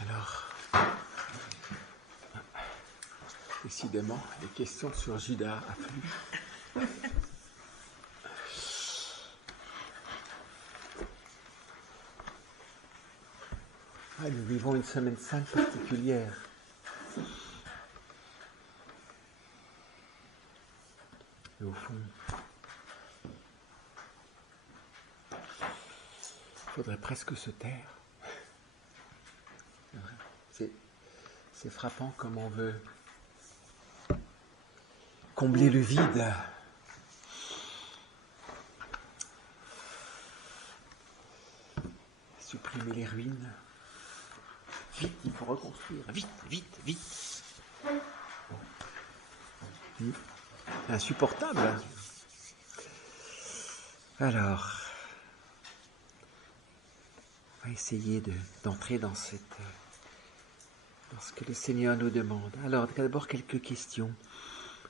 Alors, décidément, les questions sur Judas affluent. Nous vivons une semaine sainte particulière. Et au fond, il faudrait presque se taire. C'est frappant comme on veut combler le vide. Supprimer les ruines. Vite, il faut reconstruire. Vite, vite, vite. Insupportable. Alors, on va essayer d'entrer dans ce que le Seigneur nous demande. Alors, d'abord quelques questions.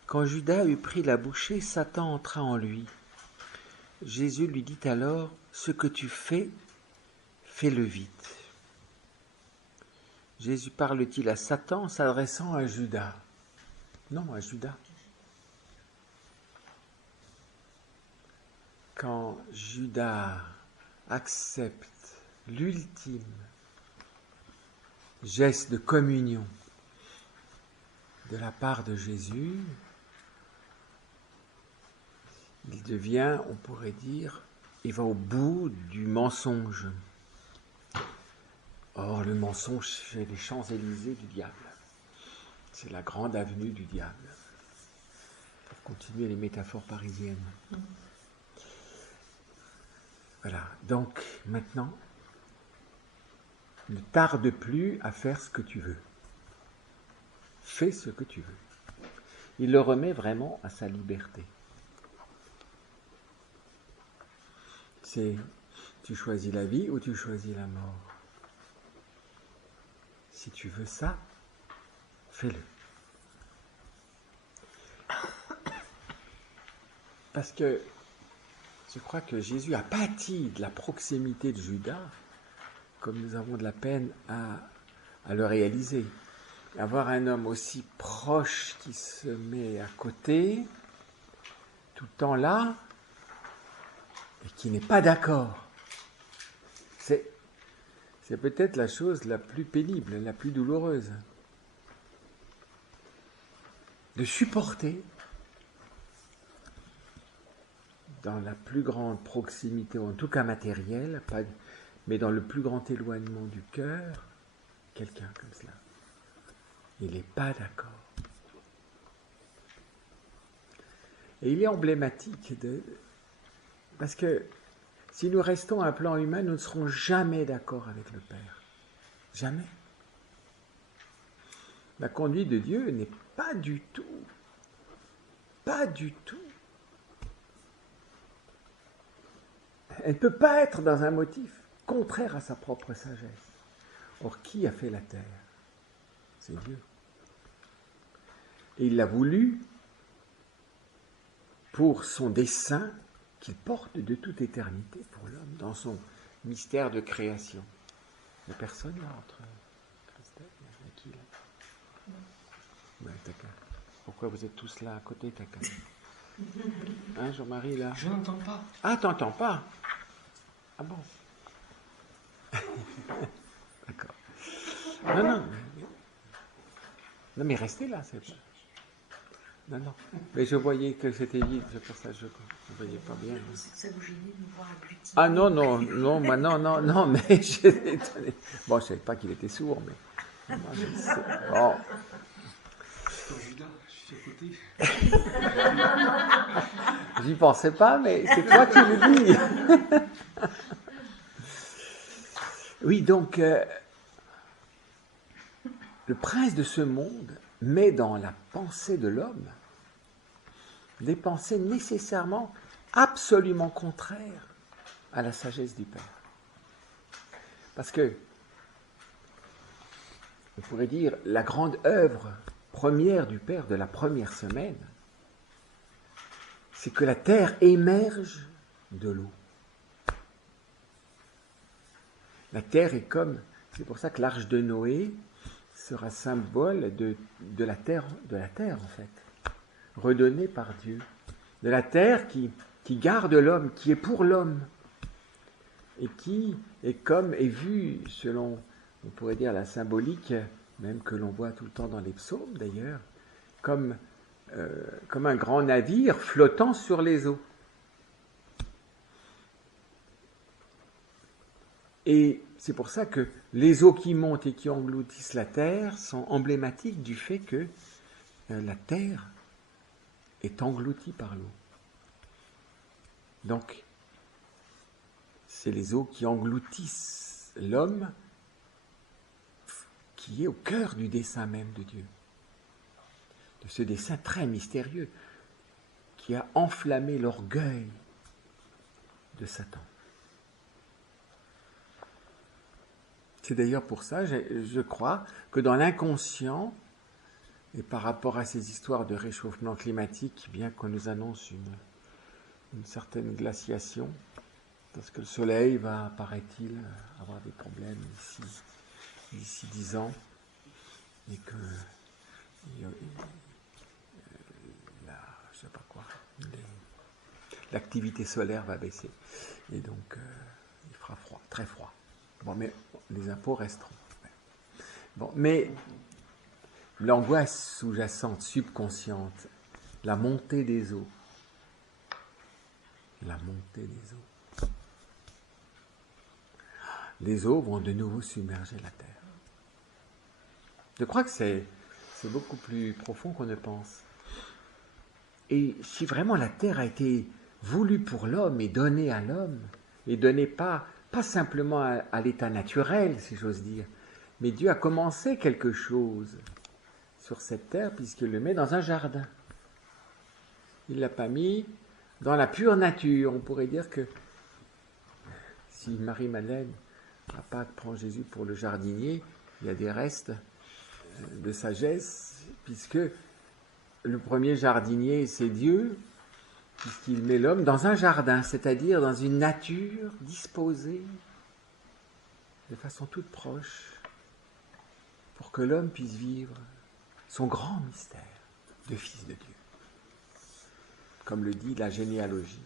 Quand Judas eut pris la bouchée, Satan entra en lui. Jésus lui dit alors, « Ce que tu fais, fais-le vite. » Jésus parle-t-il à Satan en s'adressant à Judas? Non, à Judas. Quand Judas accepte l'ultime geste de communion de la part de Jésus, il devient, on pourrait dire, il va au bout du mensonge. Or, le mensonge, c'est les Champs-Élysées du diable. C'est la grande avenue du diable. Pour continuer les métaphores parisiennes. Voilà. Donc, maintenant, ne tarde plus à faire ce que tu veux. Fais ce que tu veux. Il le remet vraiment à sa liberté. C'est, tu choisis la vie ou tu choisis la mort. Si tu veux ça, fais-le. Parce que je crois que Jésus a pâti de la proximité de Judas, comme nous avons de la peine à le réaliser. Avoir un homme aussi proche qui se met à côté, tout le temps là, et qui n'est pas d'accord. C'est peut-être la chose la plus pénible, la plus douloureuse. De supporter, dans la plus grande proximité, ou en tout cas matérielle, mais dans le plus grand éloignement du cœur, quelqu'un comme cela. Il n'est pas d'accord. Et il est emblématique parce que si nous restons à un plan humain, nous ne serons jamais d'accord avec le Père. Jamais. La conduite de Dieu n'est pas du tout, elle ne peut pas être dans un motif contraire à sa propre sagesse. Or, qui a fait la terre? C'est Dieu. Et il l'a voulu pour son dessein qu'il porte de toute éternité pour l'homme, dans son mystère de création. Il n'y a personne là entre Christelle et qui là? Ouais, Taka. Pourquoi vous êtes tous là à côté, Taka? Hein, Jean-Marie, là? Je n'entends pas. Ah, t'entends pas? Ah bon? D'accord. Non, mais restez là, c'est pas... Non. Mais je voyais que c'était vide, c'est pour ça que je ne voyais pas bien. Ça vous gênait de nous voir agglutiner? Ah non, mais j'étais étonné. Bon, je ne savais pas qu'il était sourd, mais... Moi, je sais. Bon. Judas, je suis à côté. J'y pensais pas, mais c'est toi qui le dis. Oui, donc, le prince de ce monde met dans la pensée de l'homme des pensées nécessairement absolument contraires à la sagesse du Père. Parce que, on pourrait dire, la grande œuvre première du Père de la première semaine, c'est que la terre émerge de l'eau. La terre est comme C'est pour ça que l'arche de Noé sera symbole de la terre en fait, redonnée par Dieu. De la terre qui garde l'homme, qui est pour l'homme, et qui est vue selon, on pourrait dire, la symbolique, même que l'on voit tout le temps dans les psaumes d'ailleurs, comme un grand navire flottant sur les eaux. Et c'est pour ça que les eaux qui montent et qui engloutissent la terre sont emblématiques du fait que la terre est engloutie par l'eau. Donc, c'est les eaux qui engloutissent l'homme qui est au cœur du dessein même de Dieu. De ce dessein très mystérieux qui a enflammé l'orgueil de Satan. C'est d'ailleurs pour ça, je crois, que dans l'inconscient, et par rapport à ces histoires de réchauffement climatique, bien qu'on nous annonce une certaine glaciation, parce que le soleil va, paraît-il, avoir des problèmes d'ici 10 ans, et que je sais pas quoi, l'activité solaire va baisser, et donc il fera froid, très froid. Bon, mais les impôts resteront. Bon, mais l'angoisse sous-jacente, subconsciente, la montée des eaux. Les eaux vont de nouveau submerger la terre. Je crois que c'est beaucoup plus profond qu'on ne pense. Et si vraiment la terre a été voulue pour l'homme et donnée à l'homme, et donnée pas simplement à l'état naturel, si j'ose dire, mais Dieu a commencé quelque chose sur cette terre puisqu'il le met dans un jardin. Il ne l'a pas mis dans la pure nature. On pourrait dire que si Marie-Madeleine n'a pas prend Jésus pour le jardinier, il y a des restes de sagesse, puisque le premier jardinier, c'est Dieu, puisqu'il met l'homme dans un jardin, c'est-à-dire dans une nature disposée de façon toute proche pour que l'homme puisse vivre son grand mystère de fils de Dieu. Comme le dit la généalogie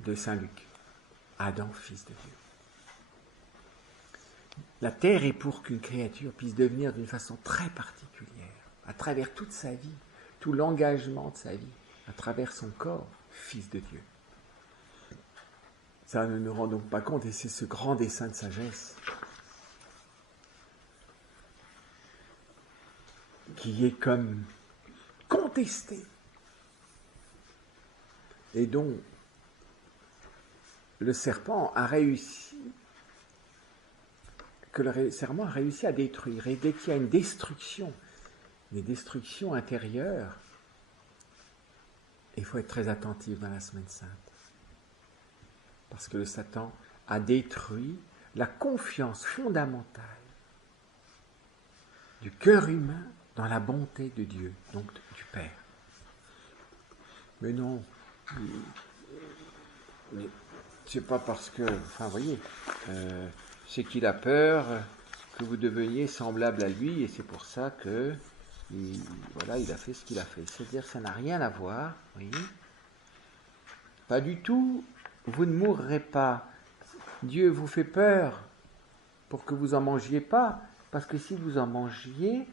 de Saint Luc, Adam, fils de Dieu. La terre est pour qu'une créature puisse devenir d'une façon très particulière, à travers toute sa vie, tout l'engagement de sa vie, à travers son corps, fils de Dieu. Ça ne nous rend donc pas compte, et c'est ce grand dessein de sagesse qui est comme contesté et dont le serpent a réussi, que le serpent a réussi à détruire. Et dès qu'il y a une destruction, des destructions intérieures, il faut être très attentif dans la Semaine Sainte. Parce que le Satan a détruit la confiance fondamentale du cœur humain dans la bonté de Dieu, donc du Père. Mais non, c'est pas parce que, enfin, voyez, c'est qu'il a peur que vous deveniez semblable à lui, et c'est pour ça que, il a fait ce qu'il a fait. C'est-à-dire, ça n'a rien à voir, voyez. Pas du tout. Vous ne mourrez pas. Dieu vous fait peur pour que vous en mangiez pas, parce que si vous en mangiez,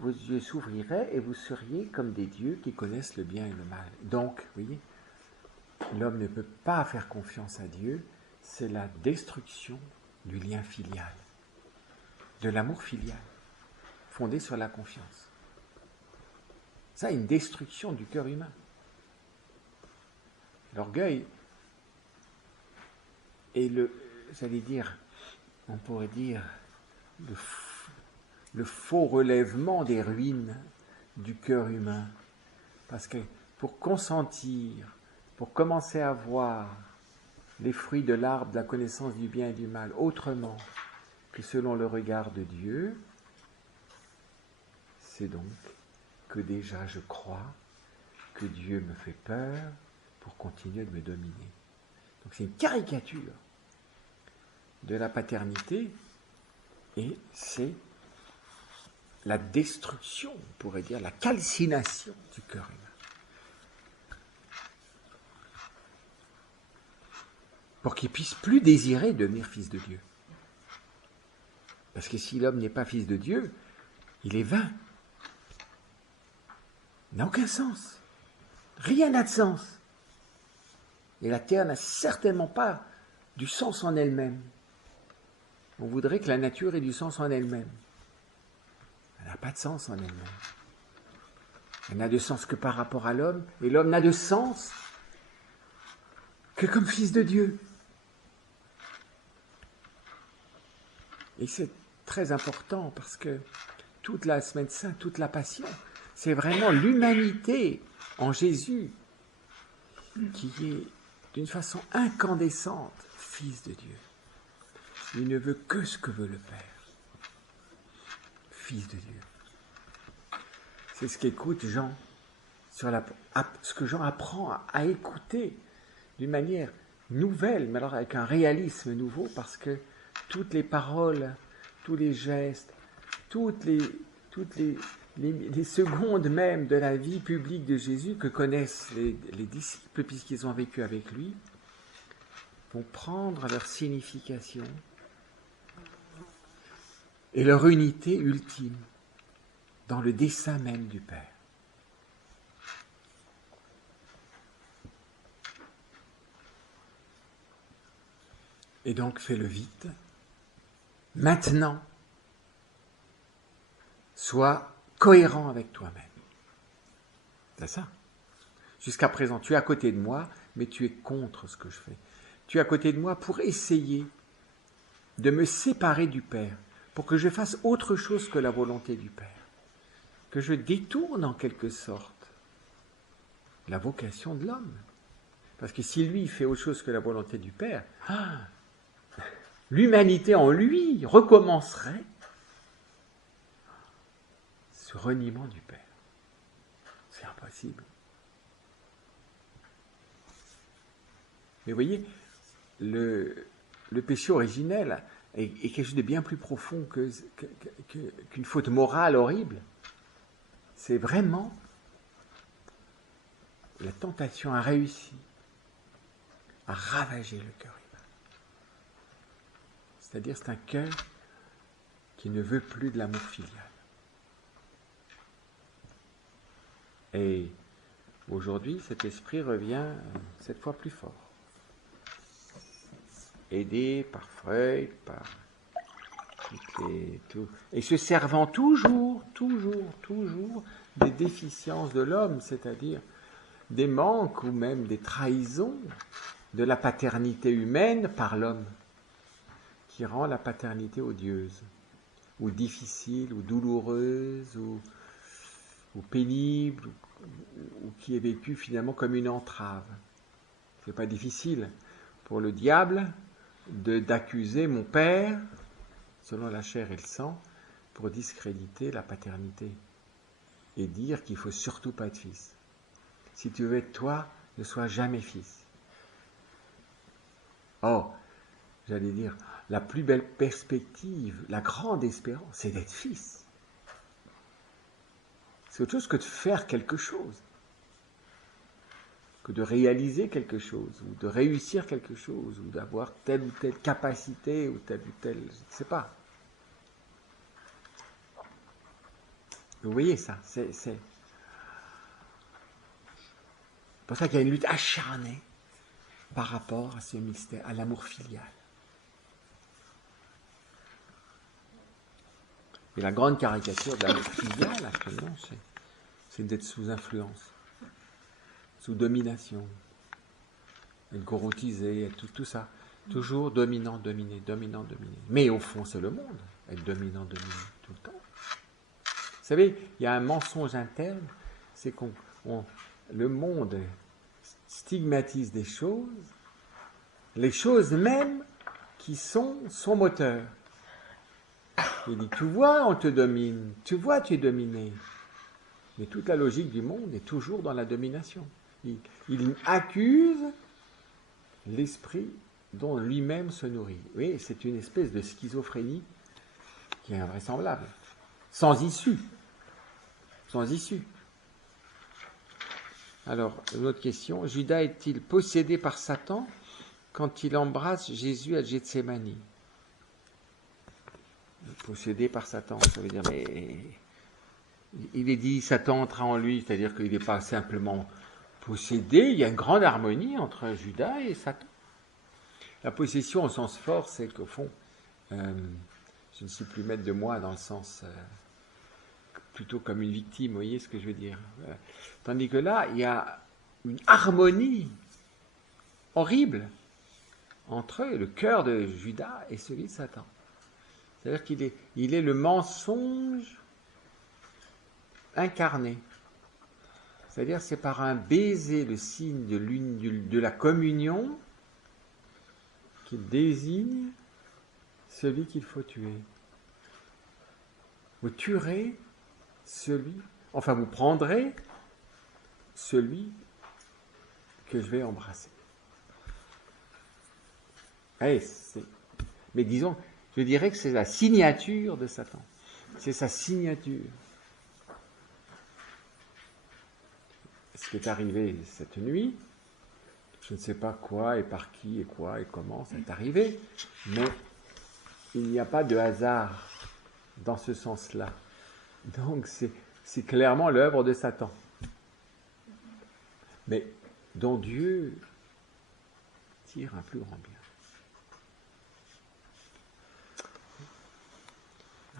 vos yeux s'ouvriraient et vous seriez comme des dieux qui connaissent le bien et le mal. Donc, vous voyez, l'homme ne peut pas faire confiance à Dieu, c'est la destruction du lien filial, de l'amour filial, fondé sur la confiance. Ça, une destruction du cœur humain. L'orgueil et on pourrait dire, le faux relèvement des ruines du cœur humain. Parce que pour consentir, pour commencer à voir les fruits de l'arbre de la connaissance du bien et du mal autrement que selon le regard de Dieu, c'est donc que déjà je crois que Dieu me fait peur pour continuer de me dominer. Donc c'est une caricature de la paternité Et c'est la destruction, on pourrait dire, la calcination du cœur humain. Pour qu'il ne puisse plus désirer devenir fils de Dieu. Parce que si l'homme n'est pas fils de Dieu, il est vain. Il n'a aucun sens. Rien n'a de sens. Et la terre n'a certainement pas du sens en elle-même. On voudrait que la nature ait du sens en elle-même. Elle n'a pas de sens en elle-même. Elle n'a de sens que par rapport à l'homme, et l'homme n'a de sens que comme fils de Dieu. Et c'est très important parce que toute la Semaine Sainte, toute la Passion, c'est vraiment l'humanité en Jésus qui est d'une façon incandescente fils de Dieu. Il ne veut que ce que veut le Père. Fils de Dieu. C'est ce qu'écoute Jean, ce que Jean apprend à écouter d'une manière nouvelle, mais alors avec un réalisme nouveau, parce que toutes les paroles, tous les gestes, toutes les secondes même de la vie publique de Jésus que connaissent les disciples, puisqu'ils ont vécu avec lui, vont prendre leur signification et leur unité ultime dans le dessein même du Père. Et donc fais-le vite. Maintenant, sois cohérent avec toi-même. C'est ça. Jusqu'à présent, tu es à côté de moi, mais tu es contre ce que je fais. Tu es à côté de moi pour essayer de me séparer du Père, pour que je fasse autre chose que la volonté du Père, que je détourne en quelque sorte la vocation de l'homme. Parce que si lui fait autre chose que la volonté du Père, l'humanité en lui recommencerait ce reniement du Père. C'est impossible. Mais vous voyez, le péché originel est quelque chose de bien plus profond qu'une faute morale horrible. C'est vraiment la tentation a réussi à ravager le cœur humain. C'est-à-dire, c'est un cœur qui ne veut plus de l'amour filial. Et aujourd'hui, cet esprit revient 7 fois plus fort. Aidé par Freud, par tout, et se servant toujours des déficiences de l'homme, c'est-à-dire des manques ou même des trahisons de la paternité humaine par l'homme, qui rend la paternité odieuse, ou difficile, ou douloureuse, ou pénible, ou qui est vécue finalement comme une entrave. C'est pas difficile pour le diable d'accuser mon père, selon la chair et le sang, pour discréditer la paternité et dire qu'il ne faut surtout pas être fils. Si tu veux être toi, ne sois jamais fils. Or, j'allais dire, la plus belle perspective, la grande espérance, c'est d'être fils. C'est autre chose que de faire quelque chose, que de réaliser quelque chose, ou de réussir quelque chose, ou d'avoir telle ou telle capacité, ou telle, je ne sais pas. Vous voyez ça, c'est pour ça qu'il y a une lutte acharnée par rapport à ce mystère, à l'amour filial. Et la grande caricature de l'amour filial, actuellement, c'est d'être sous influence, sous domination, être gorotisé, être tout ça. Toujours dominant, dominé, dominant, dominé. Mais au fond, c'est le monde, être dominant, dominé, tout le temps. Vous savez, il y a un mensonge interne, c'est que le monde stigmatise des choses, les choses même qui sont son moteur. Il dit, tu vois, on te domine, tu vois, tu es dominé. Mais toute la logique du monde est toujours dans la domination. Il accuse l'esprit dont lui-même se nourrit. Oui, c'est une espèce de schizophrénie qui est invraisemblable, sans issue. Sans issue. Alors, une autre question. Judas est-il possédé par Satan quand il embrasse Jésus à Gethsémani? Possédé par Satan, ça veut dire, mais il est dit Satan entra en lui, c'est-à-dire qu'il n'est pas simplement possédé, il y a une grande harmonie entre Judas et Satan. La possession au sens fort, c'est qu'au fond, je ne suis plus maître de moi dans le sens plutôt comme une victime, vous voyez ce que je veux dire. Tandis que là, il y a une harmonie horrible entre le cœur de Judas et celui de Satan. C'est-à-dire qu'il est le mensonge incarné. C'est-à-dire c'est par un baiser, le signe de la communion, qu'il désigne celui qu'il faut tuer. Vous tuerez vous prendrez celui que je vais embrasser. Allez, mais disons, je dirais que c'est la signature de Satan. C'est sa signature. Ce qui est arrivé cette nuit, je ne sais pas quoi et par qui et quoi et comment ça est arrivé, mais il n'y a pas de hasard dans ce sens-là. Donc c'est clairement l'œuvre de Satan. Mais dont Dieu tire un plus grand bien.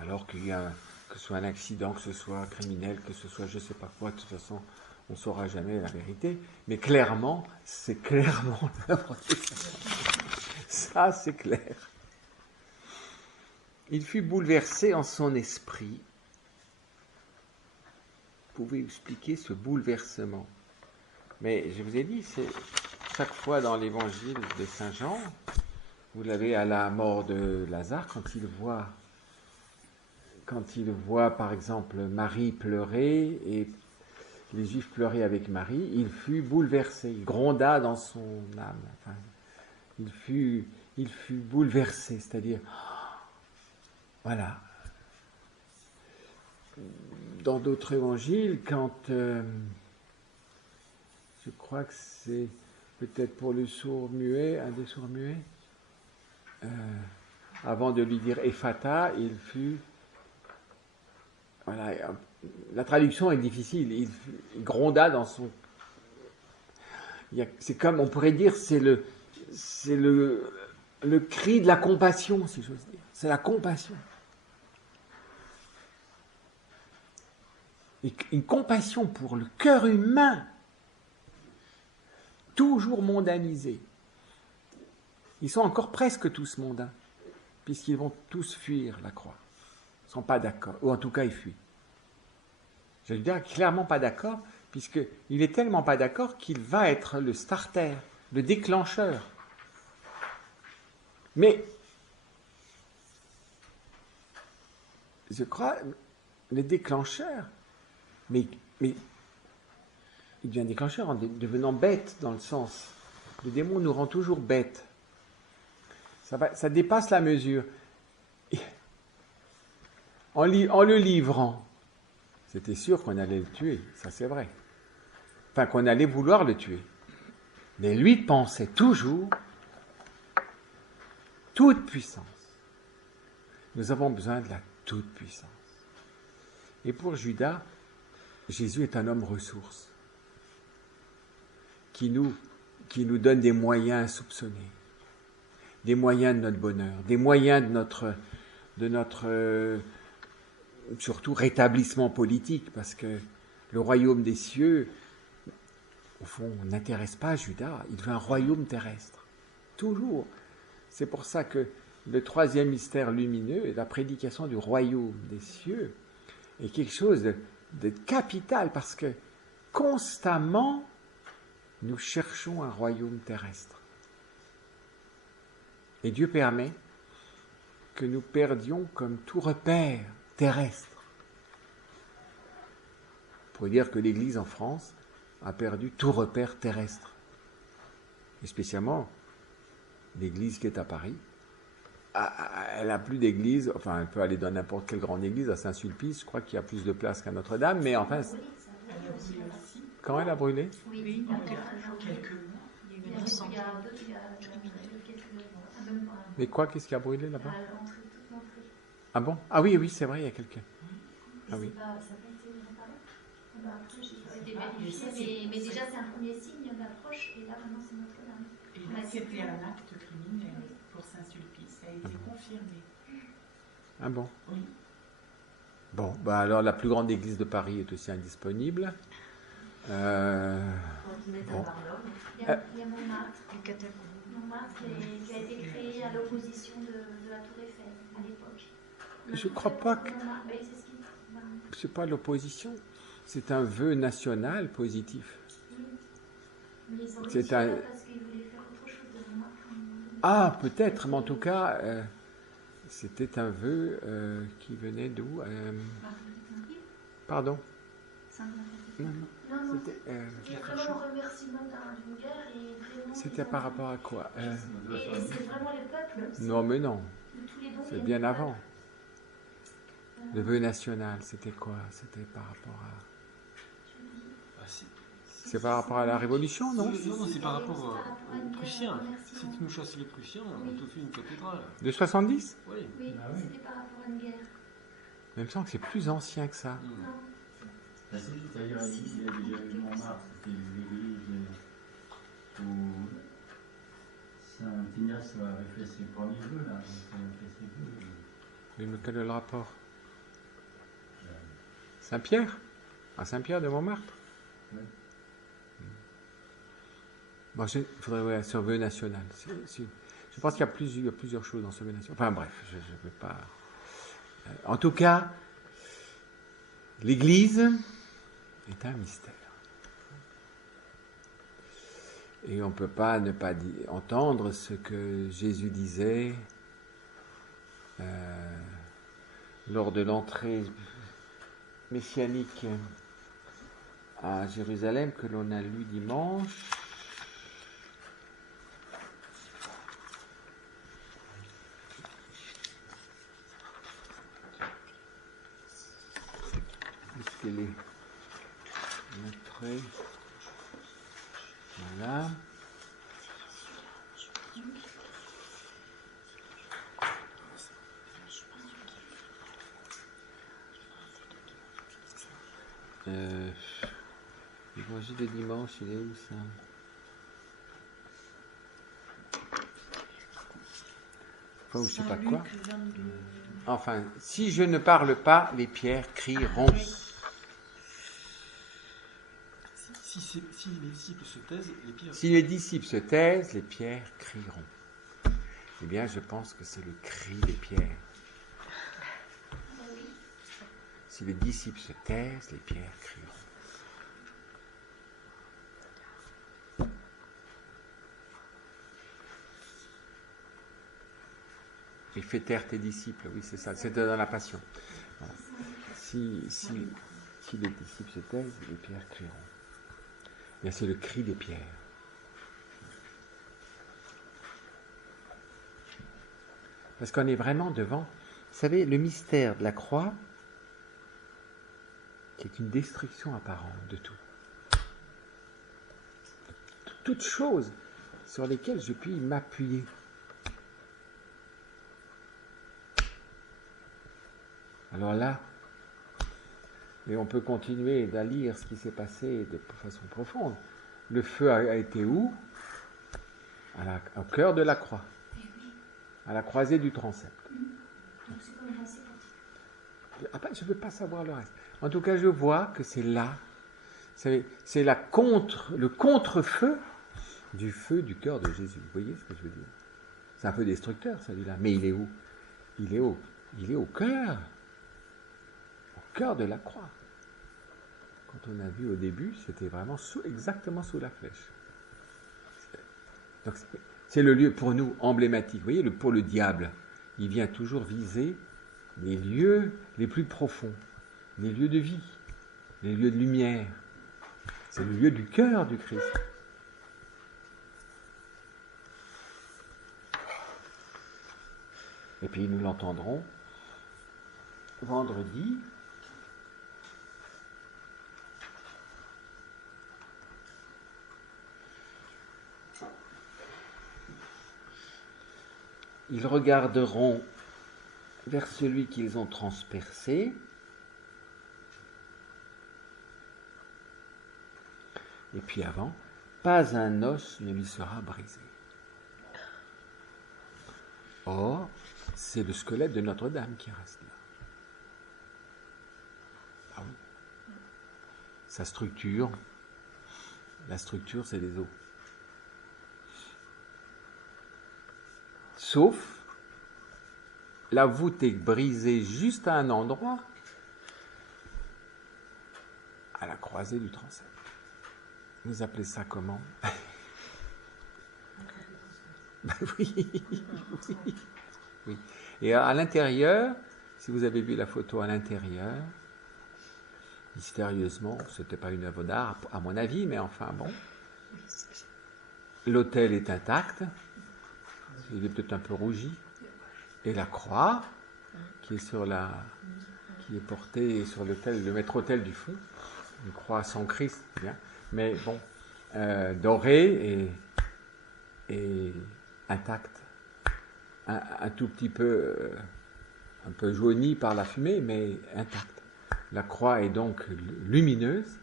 Alors qu'il y a, que ce soit un accident, que ce soit criminel, que ce soit je ne sais pas quoi, de toute façon, on ne saura jamais la vérité. Mais clairement, c'est clairement l'œuvre de Satan. Ça, c'est clair. Il fut bouleversé en son esprit. Vous pouvez expliquer ce bouleversement. Mais je vous ai dit, c'est chaque fois dans l'évangile de Saint Jean, vous l'avez à la mort de Lazare, quand il voit par exemple Marie pleurer et les Juifs pleuraient avec Marie, il fut bouleversé, il gronda dans son âme. Enfin, il fut bouleversé, c'est-à-dire, voilà. Dans d'autres évangiles, quand, je crois que c'est peut-être pour le sourd-muet, un des sourds-muets, avant de lui dire Ephata, il fut, voilà, la traduction est difficile, il gronda dans son... C'est comme, on pourrait dire, c'est le cri de la compassion, si j'ose dire. C'est la compassion. Et une compassion pour le cœur humain, toujours mondanisé. Ils sont encore presque tous mondains, puisqu'ils vont tous fuir la croix. Ils ne sont pas d'accord, ou en tout cas ils fuient. Je veux dire clairement pas d'accord, puisqu'il est tellement pas d'accord qu'il va être le starter, le déclencheur. Mais, je crois, le déclencheur, mais il devient déclencheur en devenant bête, dans le sens. Le démon nous rend toujours bêtes. Ça dépasse la mesure. En le livrant, c'était sûr qu'on allait le tuer, ça c'est vrai. Enfin, qu'on allait vouloir le tuer. Mais lui pensait toujours toute puissance. Nous avons besoin de la toute puissance. Et pour Judas, Jésus est un homme ressource qui nous donne des moyens insoupçonnés, des moyens de notre bonheur, des moyens de notre surtout rétablissement politique, parce que le royaume des cieux, au fond, n'intéresse pas Judas, il veut un royaume terrestre. Toujours. C'est pour ça que le troisième mystère lumineux, la prédication du royaume des cieux, est quelque chose de capital, parce que constamment, nous cherchons un royaume terrestre. Et Dieu permet que nous perdions comme tout repère terrestre. On pourrait dire que l'Église en France a perdu tout repère terrestre. Et spécialement l'Église qui est à Paris, elle a plus d'église, enfin elle peut aller dans n'importe quelle grande église, à Saint-Sulpice, je crois qu'il y a plus de place qu'à Notre-Dame, mais enfin, Elle a brûlé aussi. quand elle a brûlé, Oui, il y a quelques jours. Quelques mois. Il y a eu un incendie. Il y a quelques mois. mais quoi, qu'est-ce qui a brûlé là-bas? L'entrée, toute l'entrée. Ah bon? Ah oui, oui, c'est vrai, il y a quelqu'un. Ah oui. Ça n'a pas été réparé. Après, j'ai pas été vérifié, mais déjà c'est un premier signe d'approche, et là maintenant c'est Notre-Dame. Et là, c'était un acte criminel pour Saint-Sulpice. Ça a été confirmé. Ah bon? Oui. Bon, bah alors la plus grande église de Paris est aussi indisponible. Bon. Il y a Montmartre. Montmartre qui a été créé à l'opposition de la Tour Eiffel à l'époque. Je crois pas que c'est pas l'opposition, c'est un vœu national positif. C'est un... parce qu'ils voulaient faire autre chose de Montmartre. Ah, peut-être, mais en tout cas, c'était un vœu qui venait d'où? Pardon? Non, C'était vraiment le remerciement d'une guerre et vraiment. c'était par rapport à quoi? Et c'est vraiment les peuples. Non, mais non, Tous les dons c'est bien avant. Le vœu national, c'était quoi? C'était par rapport à... C'est par rapport à la Révolution, non? Non, c'est par rapport aux Prussiens. Si tu nous chasses les Prussiens, on te fait une cathédrale. De 70? Oui. Oui, c'était par rapport à une guerre. Mais il me semble que c'est plus ancien que ça. La série, c'est-à-dire, il y a déjà eu Montmartre, c'était l'église où Saint Ignace avait fait ses premiers vœux, là. Mais quel est le rapport? Saint-Pierre? À Saint-Pierre de Montmartre? Oui. Bon, il faudrait sur vœu national. Je pense qu'il y a plusieurs choses dans ce vœu national. Enfin bref, je ne veux pas... En tout cas, l'Église est un mystère. Et on ne peut pas ne pas entendre ce que Jésus disait lors de l'entrée messianique à Jérusalem, que l'on a lu dimanche. Est-ce qu'elle est l'entrée? Voilà. L'évangile de dimanche, il est où ça? Enfin, ou je sais pas quoi. Enfin, si je ne parle pas, les pierres crieront. Si les disciples se taisent, les pierres... Si les disciples se taisent, les pierres crieront. Eh bien, je pense que c'est le cri des pierres. Si les disciples se taisent, les pierres crieront. Et fais taire tes disciples, oui, c'est ça, c'était dans la Passion. Voilà. Si les disciples se taisent, les pierres crieront. Eh bien, c'est le cri des pierres. Parce qu'on est vraiment devant, vous savez, le mystère de la croix, qui est une destruction apparente de tout. Toutes choses sur lesquelles je puis m'appuyer. Alors là, et on peut continuer à lire ce qui s'est passé de façon profonde. Le feu a été où? Au cœur de la croix, à la croisée du transept. Après, je ne veux pas savoir le reste. En tout cas, je vois que c'est là, c'est le contre-feu du feu du cœur de Jésus. Vous voyez ce que je veux dire? C'est un peu destructeur, celui-là. Mais il est où? Il est au cœur. Au cœur de la croix. Quand on a vu au début, c'était vraiment exactement sous la flèche. Donc, c'est le lieu pour nous emblématique. Vous voyez, pour le diable, il vient toujours viser les lieux les plus profonds, les lieux de vie, les lieux de lumière. C'est le lieu du cœur du Christ. Et puis nous l'entendrons vendredi. Ils regarderont vers celui qu'ils ont transpercé. Et puis avant, pas un os ne lui sera brisé. Or, c'est le squelette de Notre-Dame qui reste là. Ah oui. Sa structure, la structure, c'est les os. Sauf, la voûte est brisée juste à un endroit, à la croisée du transept. Vous appelez ça comment? Ben oui, oui, oui. Et à l'intérieur, si vous avez vu la photo à l'intérieur, mystérieusement, c'était pas une œuvre d'art à mon avis, mais enfin bon, l'autel est intact, il est peut-être un peu rougi, et la croix qui est portée sur l'autel, le maître-autel du fond, une croix sans Christ, bien, mais bon, dorée et intacte, un tout petit peu, un peu jaunie par la fumée, mais intacte. La croix est donc lumineuse,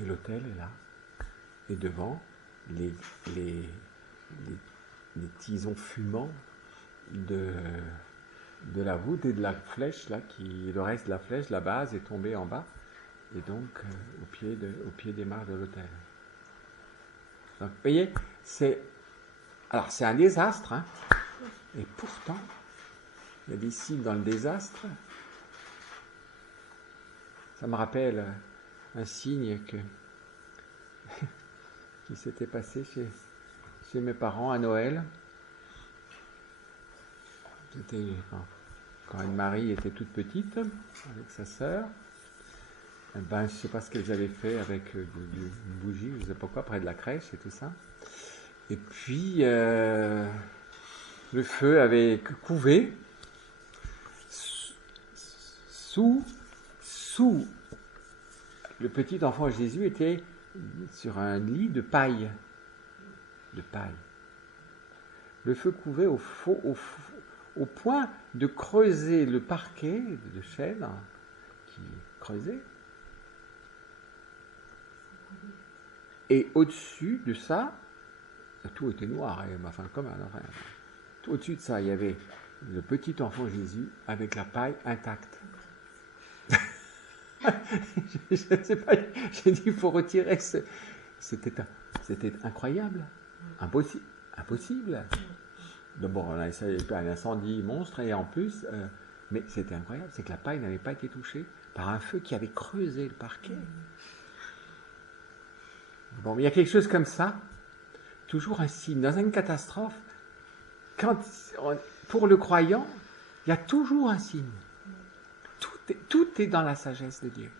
et l'autel est là. Et devant, les tisons fumants de la voûte et de la flèche, là, le reste de la flèche, la base, est tombée en bas, et donc au pied des marches de l'autel. Donc, vous voyez, c'est un désastre, hein, et pourtant, il y a des signes dans le désastre. Ça me rappelle un signe qui s'était passé chez mes parents à Noël. C'était quand Anne-Marie était toute petite, avec sa sœur. Je ne sais pas ce qu'elles avaient fait avec une bougie, je ne sais pas quoi, près de la crèche et tout ça. Et puis, le feu avait couvé sous le petit enfant Jésus était sur un lit de paille. Le feu couvait au point de creuser le parquet de chêne qui creusait. Et au-dessus de ça, tout était noir, enfin comme au-dessus de ça, il y avait le petit enfant Jésus avec la paille intacte. Je ne sais pas, j'ai dit il faut retirer c'était incroyable, impossible. D'abord on a essayé un incendie monstre et en plus, mais c'était incroyable, c'est que la paille n'avait pas été touchée par un feu qui avait creusé le parquet. Bon, mais il y a quelque chose comme ça, toujours un signe. Dans une catastrophe, pour le croyant, il y a toujours un signe. Tout est dans la sagesse de Dieu.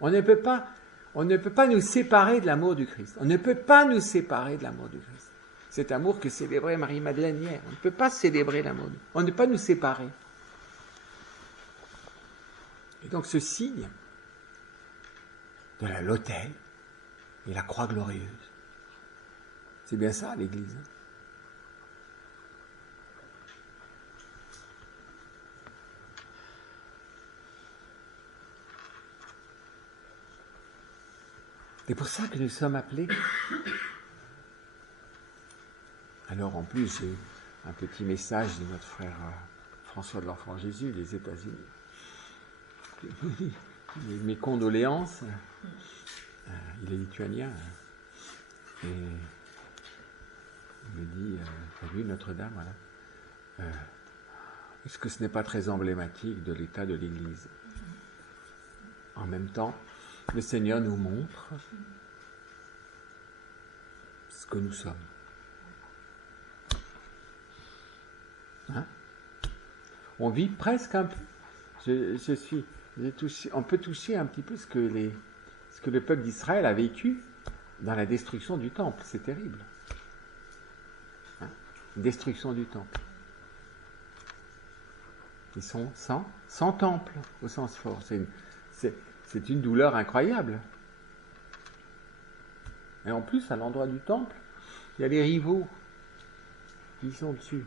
On ne peut pas nous séparer de l'amour du Christ. On ne peut pas nous séparer de l'amour du Christ. Cet amour que célébrait Marie-Madeleine hier. On ne peut pas célébrer l'amour. On ne peut pas nous séparer. Et donc ce signe de l'autel et la croix glorieuse, c'est bien ça l'Église. C'est pour ça que nous sommes appelés. Alors en plus, j'ai un petit message de notre frère François de l'Enfant Jésus des États-Unis. Mes condoléances. Il est lituanien. Et il me dit, t'as vu Notre-Dame, voilà. Est-ce que ce n'est pas très emblématique de l'état de l'Église? En même temps, le Seigneur nous montre ce que nous sommes. Hein? On vit presque un peu. On peut toucher un petit peu ce que le peuple d'Israël a vécu dans la destruction du temple. C'est terrible. Hein? Destruction du temple. Ils sont sans temple, au sens fort. C'est une douleur incroyable. Et en plus, à l'endroit du temple, il y a les rivaux qui sont dessus.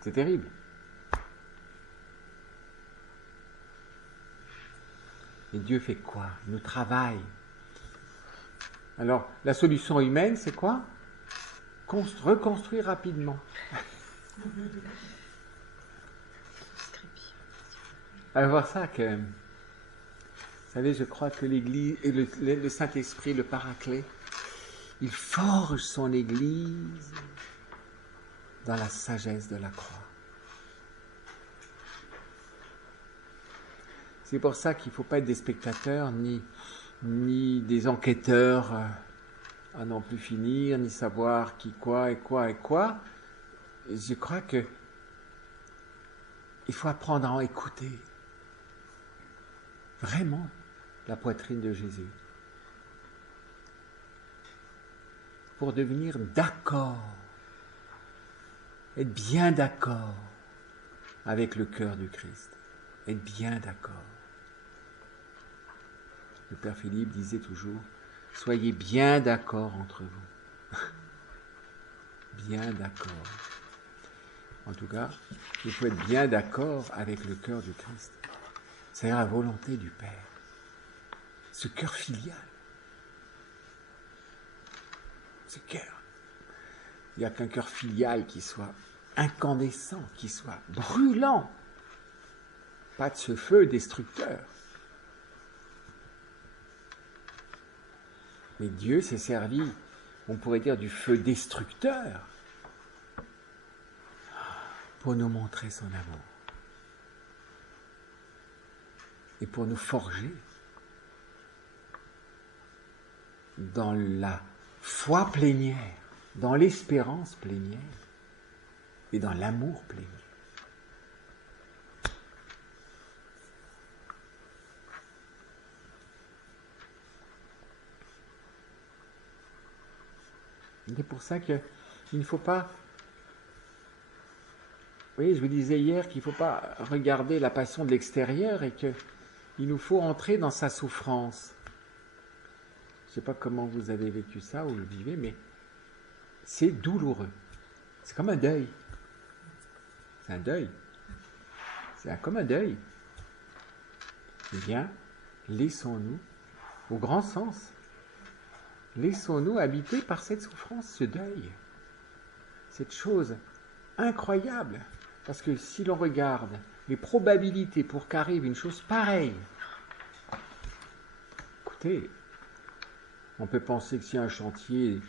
C'est terrible. Et Dieu fait quoi? Il nous travaille. Alors, la solution humaine, c'est quoi? Reconstruire rapidement. Alors, voir ça que... Vous savez, je crois que l'Église, et le Saint-Esprit, le Paraclet, il forge son Église dans la sagesse de la croix. C'est pour ça qu'il ne faut pas être des spectateurs, ni des enquêteurs à n'en plus finir, ni savoir qui, quoi et quoi et quoi. Et je crois que il faut apprendre à en écouter. Vraiment, la poitrine de Jésus. Pour devenir d'accord, être bien d'accord avec le cœur du Christ. Être bien d'accord. Le Père Philippe disait toujours, soyez bien d'accord entre vous. Bien d'accord. En tout cas, il faut être bien d'accord avec le cœur du Christ. C'est-à-dire la volonté du Père. Ce cœur filial. Ce cœur. Il n'y a qu'un cœur filial qui soit incandescent, qui soit brûlant. Pas de ce feu destructeur. Mais Dieu s'est servi, on pourrait dire, du feu destructeur pour nous montrer son amour. Et pour nous forger dans la foi plénière, dans l'espérance plénière et dans l'amour plénier. C'est pour ça qu'il ne faut pas... Vous voyez, je vous disais hier qu'il ne faut pas regarder la passion de l'extérieur et qu'il nous faut entrer dans sa souffrance. Je ne sais pas comment vous avez vécu ça ou le vivez, mais c'est douloureux. C'est comme un deuil. C'est un deuil. C'est comme un deuil. Eh bien, laissons-nous, au grand sens, laissons-nous habiter par cette souffrance, ce deuil, cette chose incroyable. Parce que si l'on regarde les probabilités pour qu'arrive une chose pareille, écoutez, on peut penser que si un chantier,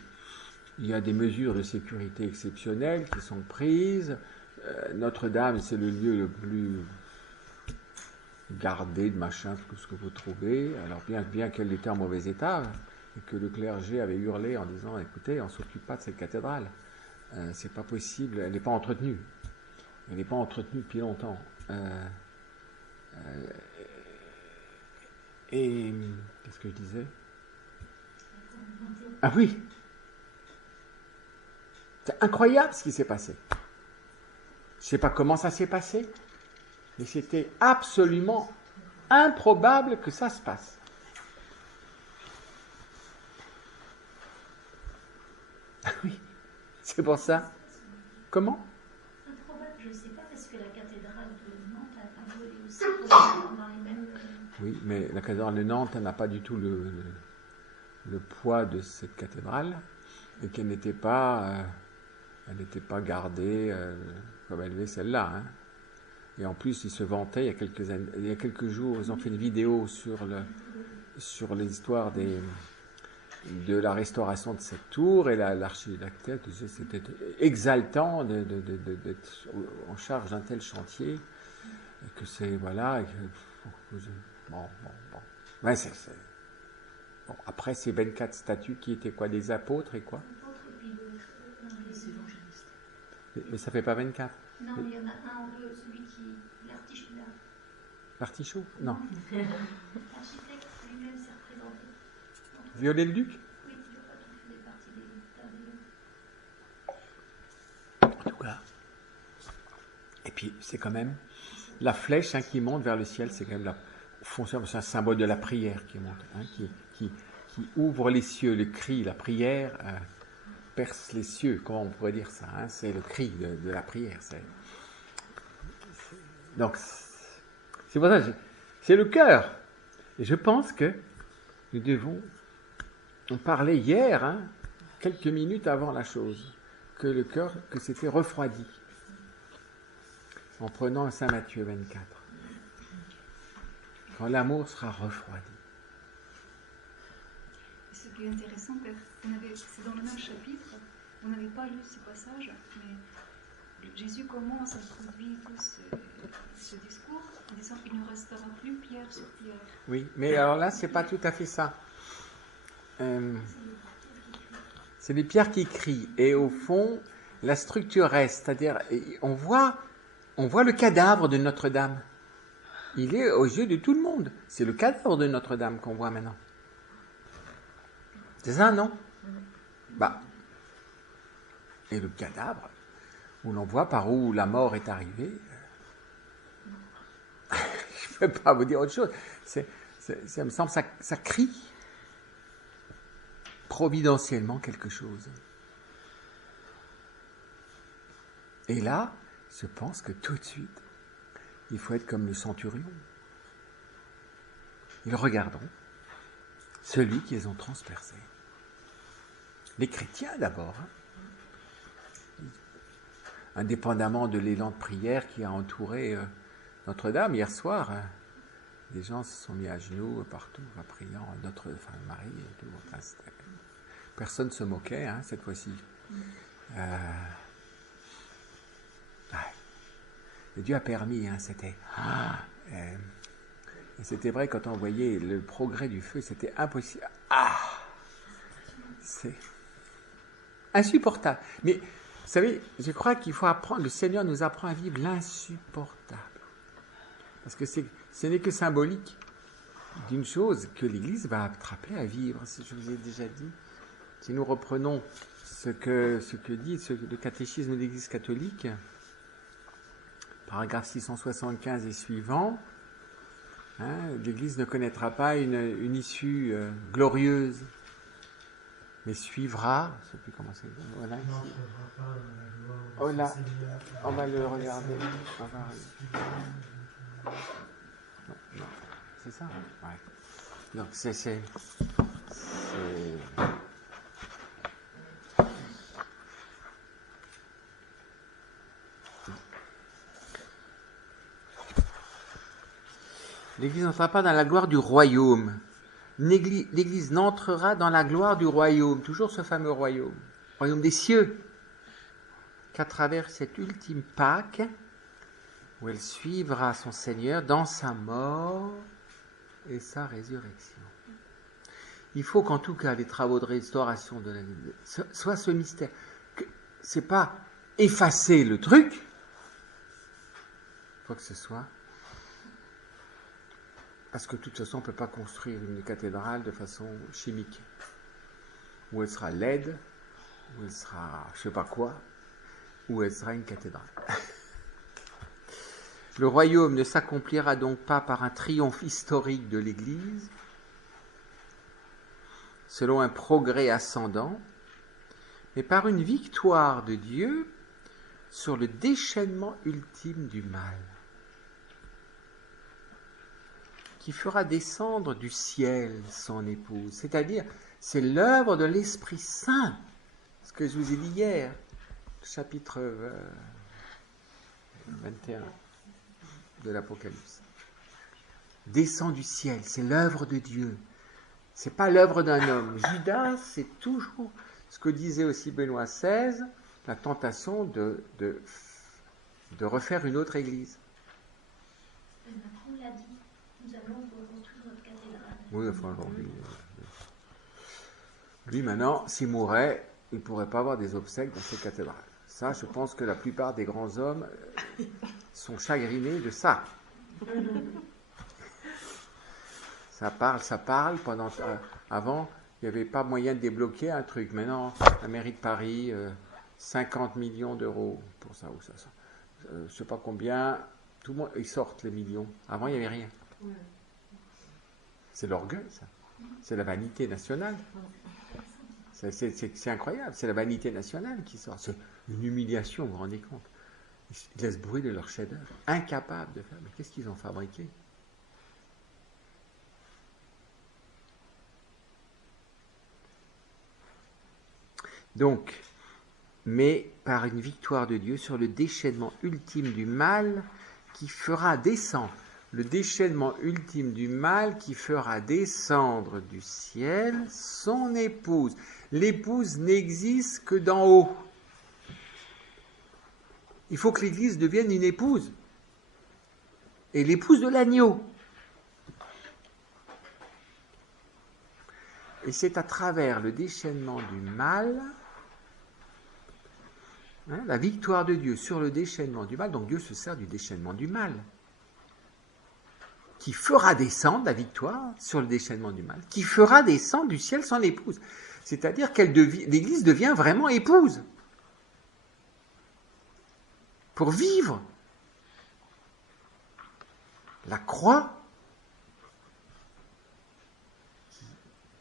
il y a des mesures de sécurité exceptionnelles qui sont prises, Notre-Dame, c'est le lieu le plus gardé de machin, tout ce que vous trouvez, alors bien qu'elle était en mauvais état, et que le clergé avait hurlé en disant, écoutez, on ne s'occupe pas de cette cathédrale, c'est pas possible, elle n'est pas entretenue. Elle n'est pas entretenue depuis longtemps. Et qu'est-ce que je disais? Ah oui! C'est incroyable ce qui s'est passé. Je ne sais pas comment ça s'est passé, mais c'était absolument improbable que ça se passe. Ah oui, c'est pour ça. Comment? Improbable, je ne sais pas, parce que la cathédrale de Nantes a volé aussi dans les mêmes... Oui, mais la cathédrale de Nantes n'a pas du tout le poids de cette cathédrale, et qu'elle n'était pas gardée comme elle est celle-là. Hein. Et en plus, ils se vantaient, il y a quelques jours, ils ont fait une vidéo sur l'histoire de la restauration de cette tour, et l'architecte disait que c'était exaltant d'être en charge d'un tel chantier, et que c'est, voilà, bon. Ouais, bon, après, ces 24 statues qui étaient quoi, des apôtres et quoi? Les évangélistes. Mais ça fait pas 24. Non, mais il y en a un ou deux, celui qui... L'artichaut. L'artichaut? Non. L'architecte lui-même s'est représenté. Viollet-le-Duc? Oui, je crois qu'il faisait partie des... En tout cas, être puis c'est quand même la flèche qui monte vers le ciel, c'est quand même c'est un symbole de la prière qui monte, qui ouvre les cieux, le cri, la prière perce les cieux, comment on pourrait dire ça, c'est le cri de la prière. Donc, c'est pour ça, c'est le cœur. Et je pense que nous devons, on parlait hier, quelques minutes avant la chose, que le cœur, que c'était refroidi, en prenant Saint Matthieu 24. Quand l'amour sera refroidi. Ce qui est intéressant, c'est dans le même chapitre, on n'avait pas lu ce passage, mais Jésus commence à produire tout ce discours en disant qu'il ne restera plus pierre sur pierre. Oui, mais alors là, c'est pas tout à fait ça. C'est les pierres qui crient, et au fond, la structure reste, c'est-à-dire, on voit le cadavre de Notre-Dame. Il est aux yeux de tout le monde. C'est le cadavre de Notre-Dame qu'on voit maintenant. C'est ça, non ? Et le cadavre, où l'on voit par où la mort est arrivée, je ne peux pas vous dire autre chose. Ça me semble, ça crie providentiellement quelque chose. Et là, je pense que tout de suite, il faut être comme le centurion. Ils regarderont celui qui les ont transpercés. Les chrétiens d'abord, indépendamment de l'élan de prière qui a entouré Notre-Dame hier soir, des gens se sont mis à genoux partout en priant Marie et tout. Personne ne se moquait cette fois-ci. Et Dieu a permis, et c'était vrai quand on voyait le progrès du feu, c'était impossible. C'est insupportable. Mais vous savez, je crois qu'il faut apprendre, le Seigneur nous apprend à vivre l'insupportable. Parce que ce n'est que symbolique d'une chose que l'Église va être appelée à vivre, je vous ai déjà dit. Si nous reprenons ce que dit le catéchisme de l'Église catholique, paragraphe 675 et suivant, l'Église ne connaîtra pas une issue glorieuse, mais suivra, je ne sais plus comment c'est, voilà. Oh là, on va le regarder. Non, c'est ça. Ouais. Donc c'est l'Église n'entrera pas dans la gloire du royaume. L'Église n'entrera dans la gloire du royaume, toujours ce fameux royaume des cieux, qu'à travers cette ultime Pâque, où elle suivra son Seigneur dans sa mort et sa résurrection. Il faut qu'en tout cas les travaux de restauration de l'Église soient ce mystère. Ce n'est pas effacer le truc, il faut que ce soit. Parce que de toute façon, on ne peut pas construire une cathédrale de façon chimique. Ou elle sera laide, ou elle sera je ne sais pas quoi, ou elle sera une cathédrale. Le royaume ne s'accomplira donc pas par un triomphe historique de l'Église, selon un progrès ascendant, mais par une victoire de Dieu sur le déchaînement ultime du mal, qui fera descendre du ciel son épouse. C'est-à-dire, c'est l'œuvre de l'Esprit Saint, ce que je vous ai dit hier, chapitre 21 de l'Apocalypse. Descend du ciel, c'est l'œuvre de Dieu. C'est pas l'œuvre d'un homme. Judas, c'est toujours ce que disait aussi Benoît XVI, la tentation de refaire une autre église. Macron l'a dit. Nous allons reconstruire notre cathédrale. Oui, enfin, lui, maintenant, s'il mourait, il ne pourrait pas avoir des obsèques dans ses cathédrales. Ça, je pense que la plupart des grands hommes sont chagrinés de ça. Ça parle. Avant, il n'y avait pas moyen de débloquer un truc. Maintenant, la mairie de Paris, 50 millions d'euros pour ça ou ça. je ne sais pas combien, tout le monde, ils sortent les millions. Avant, il n'y avait rien. C'est l'orgueil, ça. C'est la vanité nationale. C'est incroyable, c'est la vanité nationale qui sort. C'est une humiliation, vous vous rendez compte. Ils laissent brûler leur chef-d'œuvre, incapables de faire. Mais qu'est-ce qu'ils ont fabriqué? Donc, mais par une victoire de Dieu sur le déchaînement ultime du mal qui fera descendre, le déchaînement ultime du mal qui fera descendre du ciel son épouse. L'épouse n'existe que d'en haut. Il faut que l'Église devienne une épouse. Et l'épouse de l'agneau. Et c'est à travers le déchaînement du mal, la victoire de Dieu sur le déchaînement du mal, donc Dieu se sert du déchaînement du mal, qui fera descendre la victoire sur le déchaînement du mal, qui fera descendre du ciel son épouse. C'est-à-dire que l'Église devient vraiment épouse. Pour vivre la croix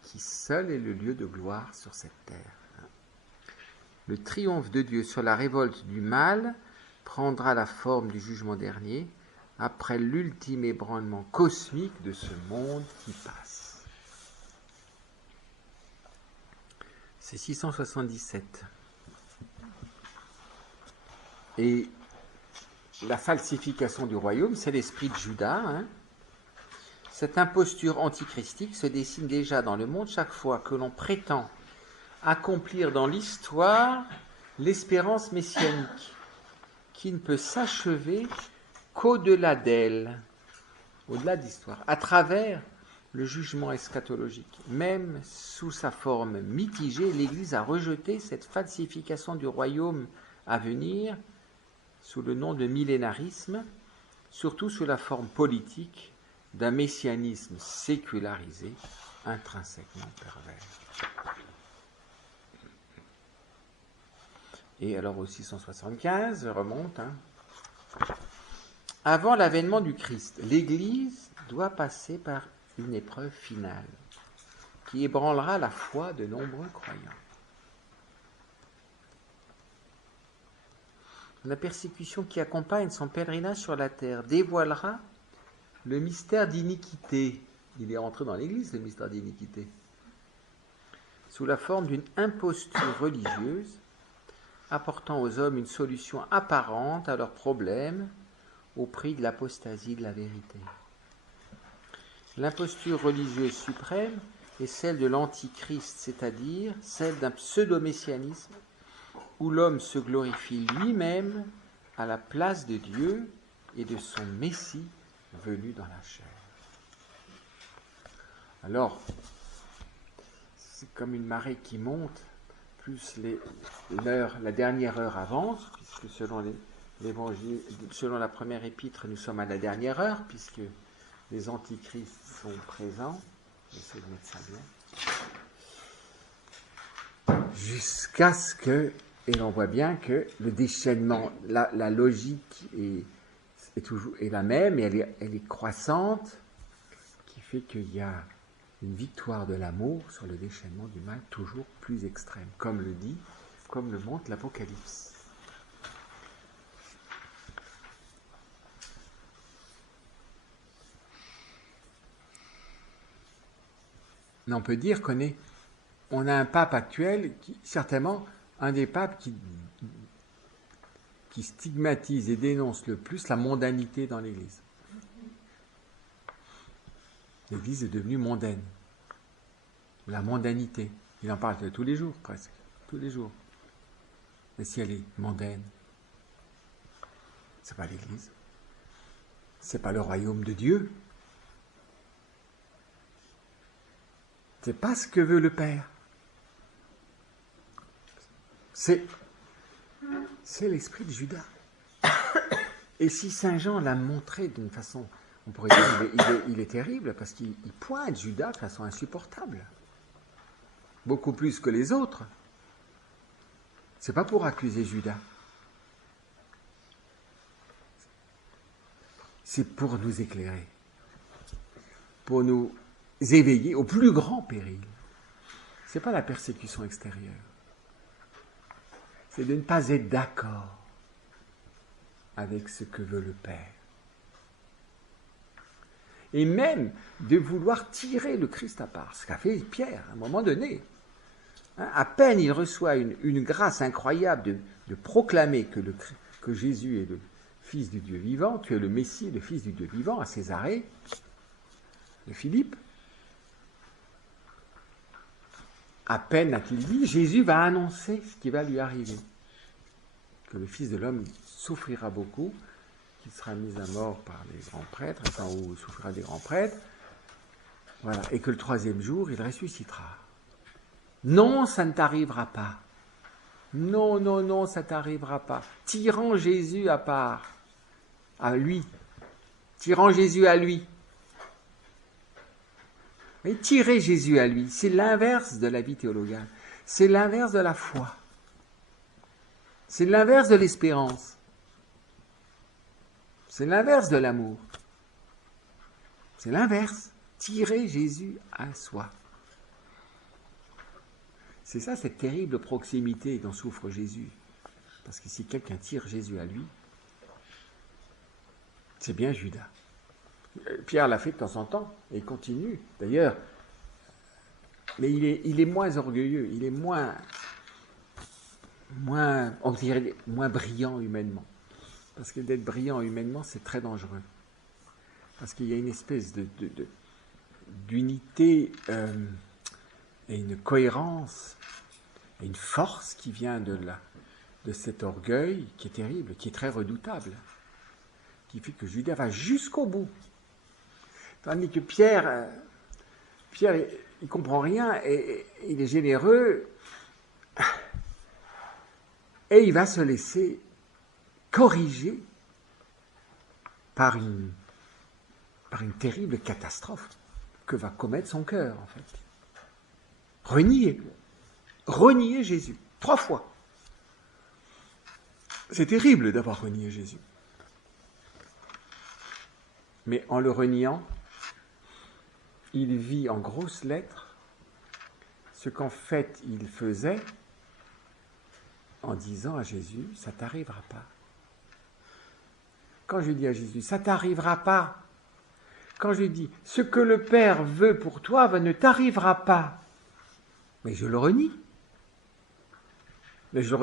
qui seul est le lieu de gloire sur cette terre. Le triomphe de Dieu sur la révolte du mal prendra la forme du jugement dernier après l'ultime ébranlement cosmique de ce monde qui passe. C'est 677. Et la falsification du royaume, c'est l'esprit de Judas. Cette imposture antichristique se dessine déjà dans le monde chaque fois que l'on prétend accomplir dans l'histoire l'espérance messianique, qui ne peut s'achever qu'au-delà d'elle, au-delà de l'histoire, à travers le jugement eschatologique. Même sous sa forme mitigée, l'Église a rejeté cette falsification du royaume à venir sous le nom de millénarisme, surtout sous la forme politique d'un messianisme sécularisé, intrinsèquement pervers. Et alors au 675, je remonte. Avant l'avènement du Christ, l'Église doit passer par une épreuve finale qui ébranlera la foi de nombreux croyants. La persécution qui accompagne son pèlerinage sur la terre dévoilera le mystère d'iniquité. Il est entré dans l'Église, le mystère d'iniquité, sous la forme d'une imposture religieuse apportant aux hommes une solution apparente à leurs problèmes au prix de l'apostasie de la vérité. L'imposture religieuse suprême est celle de l'antichrist, c'est-à-dire celle d'un pseudo-messianisme où l'homme se glorifie lui-même à la place de Dieu et de son Messie venu dans la chair. Alors, c'est comme une marée qui monte, plus la dernière heure avance, puisque selon l'évangile, selon la première épître, nous sommes à la dernière heure, puisque les antichrists sont présents. J'essaie de mettre ça bien. Jusqu'à ce que, et l'on voit bien que le déchaînement, la logique est la même, et elle est croissante, qui fait qu'il y a une victoire de l'amour sur le déchaînement du mal toujours plus extrême, comme le montre l'Apocalypse. Mais on peut dire on a un pape actuel, certainement un des papes qui stigmatise et dénonce le plus la mondanité dans l'Église. L'Église est devenue mondaine. La mondanité. Il en parle tous les jours, presque. Tous les jours. Mais si elle est mondaine, c'est pas l'Église. C'est pas le royaume de Dieu. C'est pas ce que veut le Père. C'est l'esprit de Judas. Et si Saint Jean l'a montré d'une façon, on pourrait dire il est terrible, parce qu'il pointe Judas de façon insupportable. Beaucoup plus que les autres. C'est pas pour accuser Judas. c'est pour nous éclairer, pour nous éveiller au plus grand péril. Ce n'est pas la persécution extérieure. C'est de ne pas être d'accord avec ce que veut le Père. Et même de vouloir tirer le Christ à part, ce qu'a fait Pierre à un moment donné. À peine il reçoit une grâce incroyable de proclamer que Jésus est le Fils du Dieu vivant, tu es le Messie, le Fils du Dieu vivant, à Césarée, de Philippe. À peine a-t-il dit, Jésus va annoncer ce qui va lui arriver. Que le Fils de l'homme souffrira beaucoup, qu'il sera mis à mort par les grands prêtres, enfin, ou souffrira des grands prêtres, voilà, et que le troisième jour, il ressuscitera. Non, ça ne t'arrivera pas. Non, non, non, ça ne t'arrivera pas. Tirant Jésus à part, à lui. Tirant Jésus à lui. Mais tirer Jésus à lui, c'est l'inverse de la vie théologale. C'est l'inverse de la foi. C'est l'inverse de l'espérance. C'est l'inverse de l'amour. C'est l'inverse. Tirer Jésus à soi. C'est ça, cette terrible proximité dont souffre Jésus. Parce que si quelqu'un tire Jésus à lui, c'est bien Judas. Pierre l'a fait de temps en temps, et il continue. D'ailleurs, mais il est moins orgueilleux, il est moins on dirait, moins brillant humainement. Parce que d'être brillant humainement, c'est très dangereux. Parce qu'il y a une espèce d'unité et une cohérence et une force qui vient de cet orgueil qui est terrible, qui est très redoutable, qui fait que Judas va jusqu'au bout. Tandis que Pierre, il comprend rien et il est généreux et il va se laisser corriger par une terrible catastrophe que va commettre son cœur, en fait. Renier Jésus, 3 fois. C'est terrible d'avoir renié Jésus. Mais en le reniant, il vit en grosses lettres ce qu'en fait il faisait en disant à Jésus, ça ne t'arrivera pas. Quand je dis à Jésus, ça ne t'arrivera pas. Quand je dis, ce que le Père veut pour toi ne t'arrivera pas. Mais je le renie. Mais je ne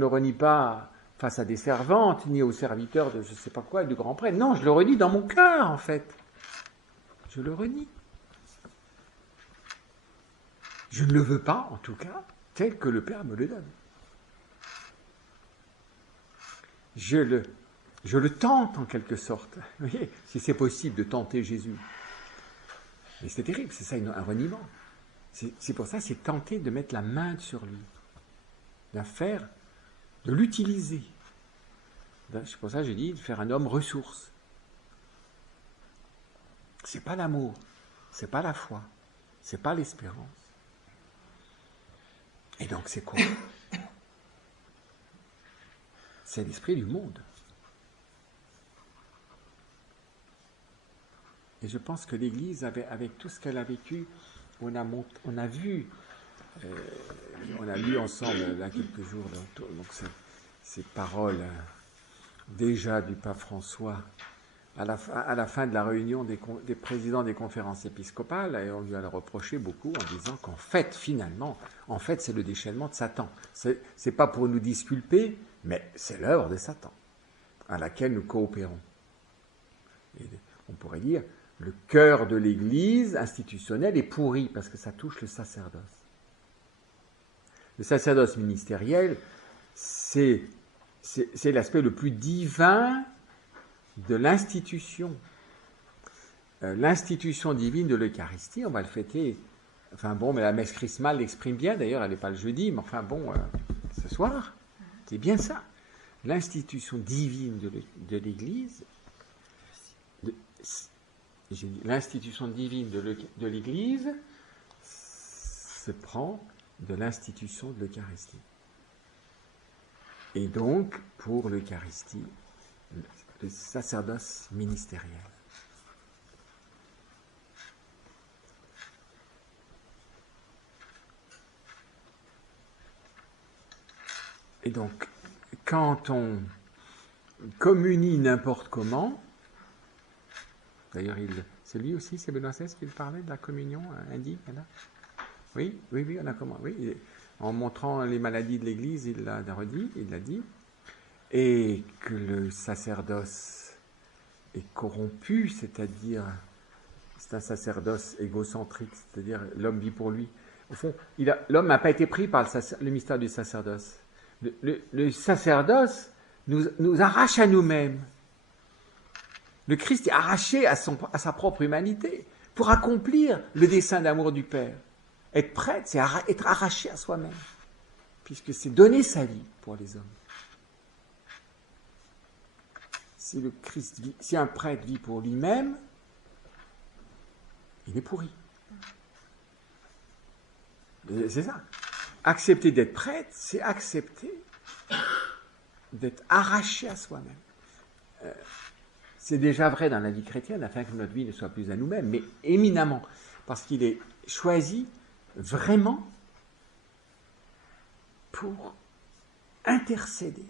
le renie pas face à des servantes, ni aux serviteurs de je ne sais pas quoi, de grands prêtres. Non, je le renie dans mon cœur, en fait. Je le renie. Je ne le veux pas, en tout cas, tel que le Père me le donne. Je le tente, en quelque sorte. Vous voyez, si c'est possible de tenter Jésus. Mais c'est terrible, c'est ça un reniement. C'est pour ça, c'est tenter de mettre la main sur lui. De l'utiliser. C'est pour ça que j'ai dit de faire un homme ressource. C'est pas l'amour, c'est pas la foi, c'est pas l'espérance. Et donc c'est quoi? C'est l'esprit du monde. Et je pense que l'Église, avec tout ce qu'elle a vécu, on a vu, on a lu ensemble là quelques jours donc ces paroles déjà du pape François à la fin de la réunion des présidents des conférences épiscopales, et on lui a reproché beaucoup en disant qu'en fait, finalement, c'est le déchaînement de Satan. C'est pas pour nous disculper, mais c'est l'œuvre de Satan à laquelle nous coopérons. Et on pourrait dire, le cœur de l'Église institutionnelle est pourri parce que ça touche le sacerdoce. Le sacerdoce ministériel, c'est l'aspect le plus divin de l'institution. L'institution divine de l'Eucharistie, on va le fêter. Enfin bon, mais la messe chrismale l'exprime bien, d'ailleurs elle n'est pas le jeudi, mais enfin bon, ce soir, c'est bien ça. L'institution divine de l'Église, l'institution divine de l'Église se prend de l'institution de l'Eucharistie. Et donc, pour l'Eucharistie, le sacerdoce ministériel. Et donc, quand on communie n'importe comment, d'ailleurs, c'est lui aussi, c'est Benoît XVI qui parlait de la communion indigne, là. Oui, on a comment, oui, en montrant les maladies de l'Église, il l'a redit, il l'a dit, et que le sacerdoce est corrompu, c'est-à-dire, c'est un sacerdoce égocentrique, c'est-à-dire l'homme vit pour lui. Au fond, l'homme n'a pas été pris par le mystère du sacerdoce. Le sacerdoce nous arrache à nous-mêmes. Le Christ est arraché à sa propre humanité pour accomplir le dessein d'amour du Père. Être prêtre, c'est être arraché à soi-même, puisque c'est donner sa vie pour les hommes. Si un prêtre vit pour lui-même, il est pourri. C'est ça. Accepter d'être prêtre, c'est accepter d'être arraché à soi-même. C'est déjà vrai dans la vie chrétienne, afin que notre vie ne soit plus à nous-mêmes, mais éminemment, parce qu'il est choisi vraiment pour intercéder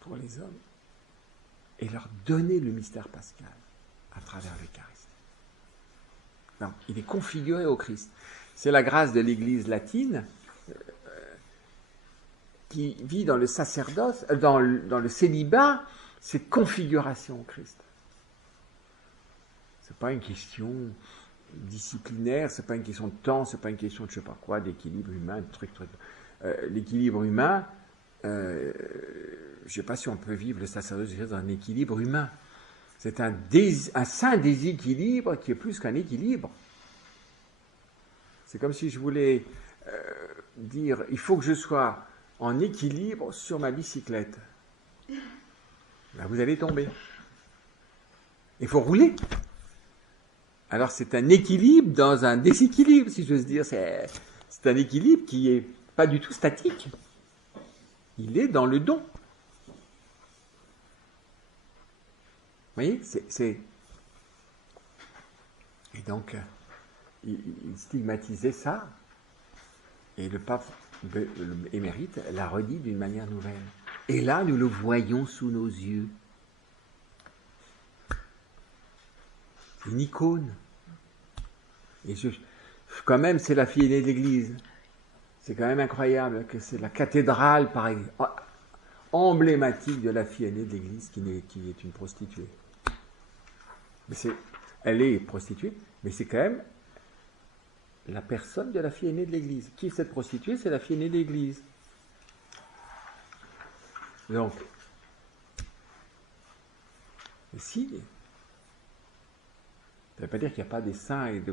pour les hommes et leur donner le mystère pascal à travers l'Eucharistie. Non, il est configuré au Christ. C'est la grâce de l'Église latine qui vit dans le sacerdoce, dans le célibat, cette configuration au Christ. C'est pas une question disciplinaire, c'est pas une question de temps, c'est pas une question de je sais pas quoi, d'équilibre humain, de truc. L'équilibre humain, je sais pas si on peut vivre le sacerdoce dans un équilibre humain. C'est un saint déséquilibre qui est plus qu'un équilibre. C'est comme si je voulais dire, il faut que je sois en équilibre sur ma bicyclette. Ben, vous allez tomber. Il faut rouler. Alors c'est un équilibre dans un déséquilibre, si j'ose dire. C'est un équilibre qui n'est pas du tout statique. Il est dans le don. Vous voyez, Et donc, il stigmatisait ça, et le pape émérite l'a redit d'une manière nouvelle. Et là, nous le voyons sous nos yeux. Une icône. Et quand même, c'est la fille aînée de l'Église. C'est quand même incroyable que c'est la cathédrale, par exemple, emblématique de la fille aînée de l'Église qui est une prostituée. Mais elle est prostituée, mais c'est quand même la personne de la fille aînée de l'Église. Qui est cette prostituée? C'est la fille aînée de l'Église. Donc, si, ça ne veut pas dire qu'il n'y a pas des saints et des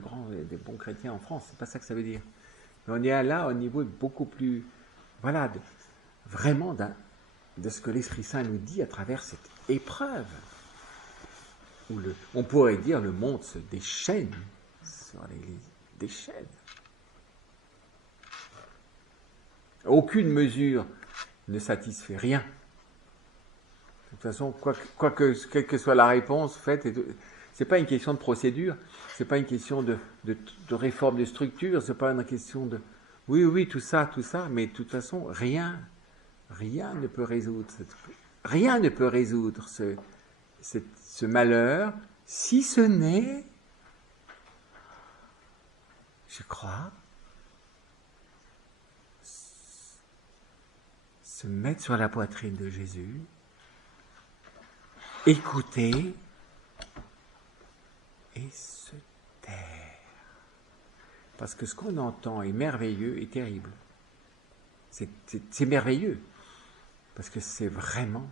bons chrétiens en France, c'est pas ça que ça veut dire. Mais on est là au niveau beaucoup plus, voilà, vraiment de ce que l'Esprit Saint nous dit à travers cette épreuve, où on pourrait dire le monde se déchaîne sur l'Église, déchaîne. Aucune mesure ne satisfait rien. De toute façon, quelle que soit la réponse faite, c'est pas une question de procédure, c'est pas une question de réforme de structure, c'est pas une question de oui, tout ça, mais de toute façon, rien ne peut résoudre ce malheur, si ce n'est, je crois, se mettre sur la poitrine de Jésus, écouter et se taire. Parce que ce qu'on entend est merveilleux et terrible. C'est merveilleux. Parce que c'est vraiment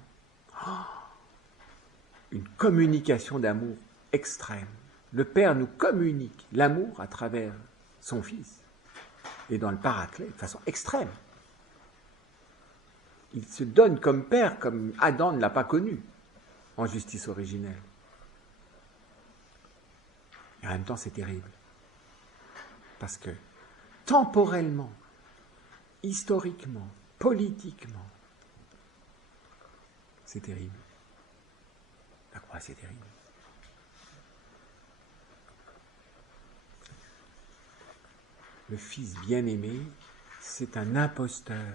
une communication d'amour extrême. Le Père nous communique l'amour à travers son Fils. Et dans le Paraclet, de façon extrême. Il se donne comme Père, comme Adam ne l'a pas connu, en justice originelle. Et en même temps, c'est terrible. Parce que, temporellement, historiquement, politiquement, c'est terrible. Ah, c'est terrible. Le Fils bien-aimé, c'est un imposteur,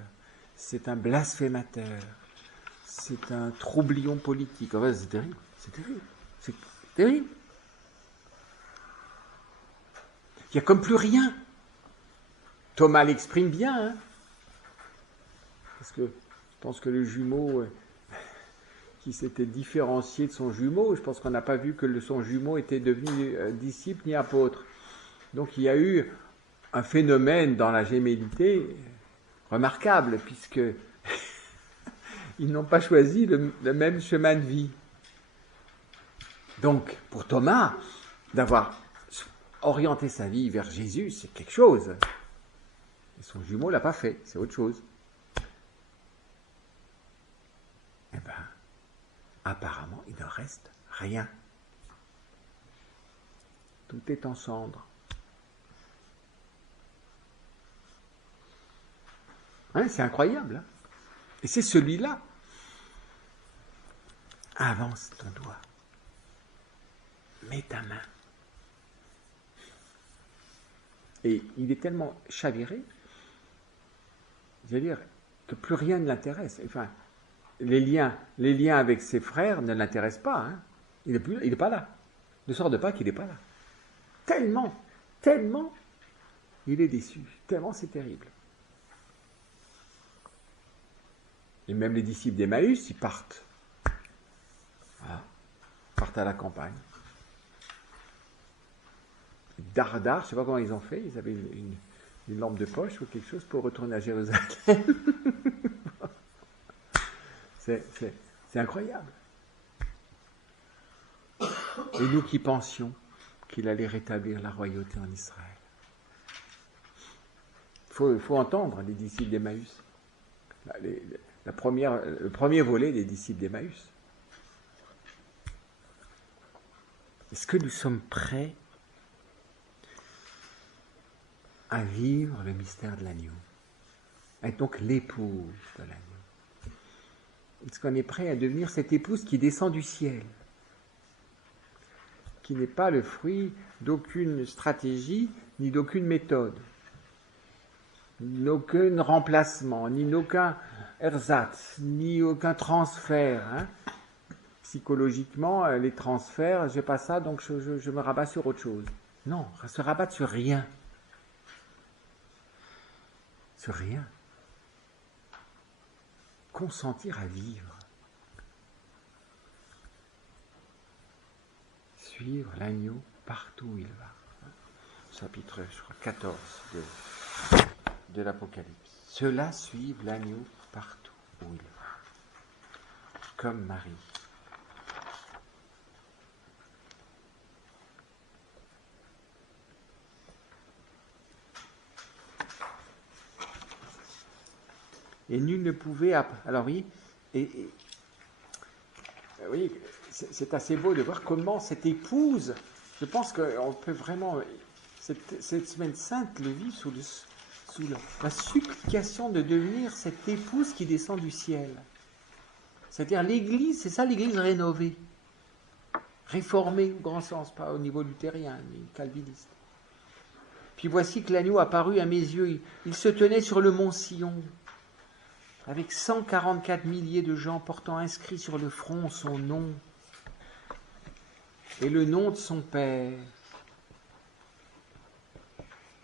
c'est un blasphémateur, c'est un troublion politique. Enfin, c'est terrible, c'est terrible, c'est terrible. Il n'y a comme plus rien. Thomas l'exprime bien, hein, parce que je pense que le jumeau qui s'était différencié de son jumeau, je pense qu'on n'a pas vu que son jumeau était devenu disciple ni apôtre. Donc il y a eu un phénomène dans la gémellité remarquable, puisque ils n'ont pas choisi le même chemin de vie. Donc, pour Thomas, d'avoir orienté sa vie vers Jésus, c'est quelque chose. Et son jumeau ne l'a pas fait, c'est autre chose. Eh bien, apparemment, il ne reste rien. Tout est en cendres. Hein, c'est incroyable. Hein, et c'est celui-là. Avance ton doigt. Mets ta main. Et il est tellement chaviré, je veux dire, que plus rien ne l'intéresse. Enfin, les liens avec ses frères ne l'intéressent pas. Hein. Il n'est pas là. Ne sort de pas qu'il n'est pas là. Tellement, il est déçu. Tellement c'est terrible. Et même les disciples d'Emmaüs, ils partent. Voilà. Ils partent à la campagne. Dardar, je ne sais pas comment ils ont fait, ils avaient une lampe de poche ou quelque chose pour retourner à Jérusalem. C'est incroyable. Et nous qui pensions qu'il allait rétablir la royauté en Israël. Il faut entendre les disciples d'Emmaüs. Le premier volet des disciples d'Emmaüs. Est-ce que nous sommes prêts à vivre le mystère de l'agneau, être donc l'épouse de l'agneau? Est-ce qu'on est prêt à devenir cette épouse qui descend du ciel, qui n'est pas le fruit d'aucune stratégie, ni d'aucune méthode, ni d'aucun remplacement, ni d'aucun ersatz, ni aucun transfert. Hein. Psychologiquement, les transferts, j'ai pas ça, donc je me rabats sur autre chose. Non, se rabattre sur rien. Sur rien. Consentir à vivre. Suivre l'agneau partout où il va. Chapitre, je crois, 14 de l'Apocalypse. Ceux-là suivent l'agneau partout où il va. Comme Marie. Et nul ne pouvait... Alors oui, oui, c'est assez beau de voir comment cette épouse, je pense qu'on peut vraiment... Cette semaine sainte le vit sous la supplication de devenir cette épouse qui descend du ciel. C'est-à-dire l'Église, c'est ça l'Église rénovée, réformée au grand sens, pas au niveau luthérien, mais calviniste. Puis voici que l'agneau apparut à mes yeux, il se tenait sur le mont Sion, avec 144 milliers de gens portant inscrit sur le front son nom et le nom de son Père.